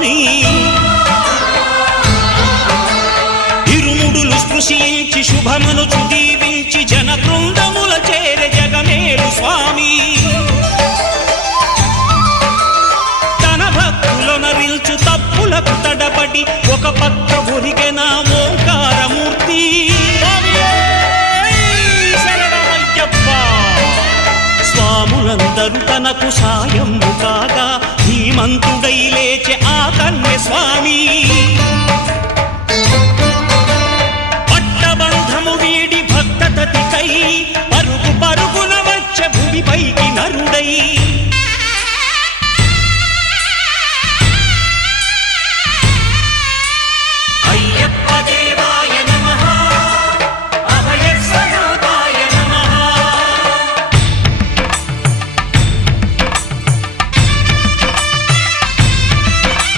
స్వామి ఇరుముడులు స్పృశించి శుభమును దీవించి జన బృందముల చేరే జగమేలు స్వామి తన భక్తులొనరిల్చు తప్పులకు తడబడి ఒక పక్క ఒరిగెన ఓంకారమూర్తి స్వాములందరూ తనకు సాయము కాగా ధీమంతుడై లేచె ఆ కన్య స్వామి పట్టబంధము వీడి భక్తతతికై పరుగు పరుగున వచ్చె భూమిపైకి నరుడై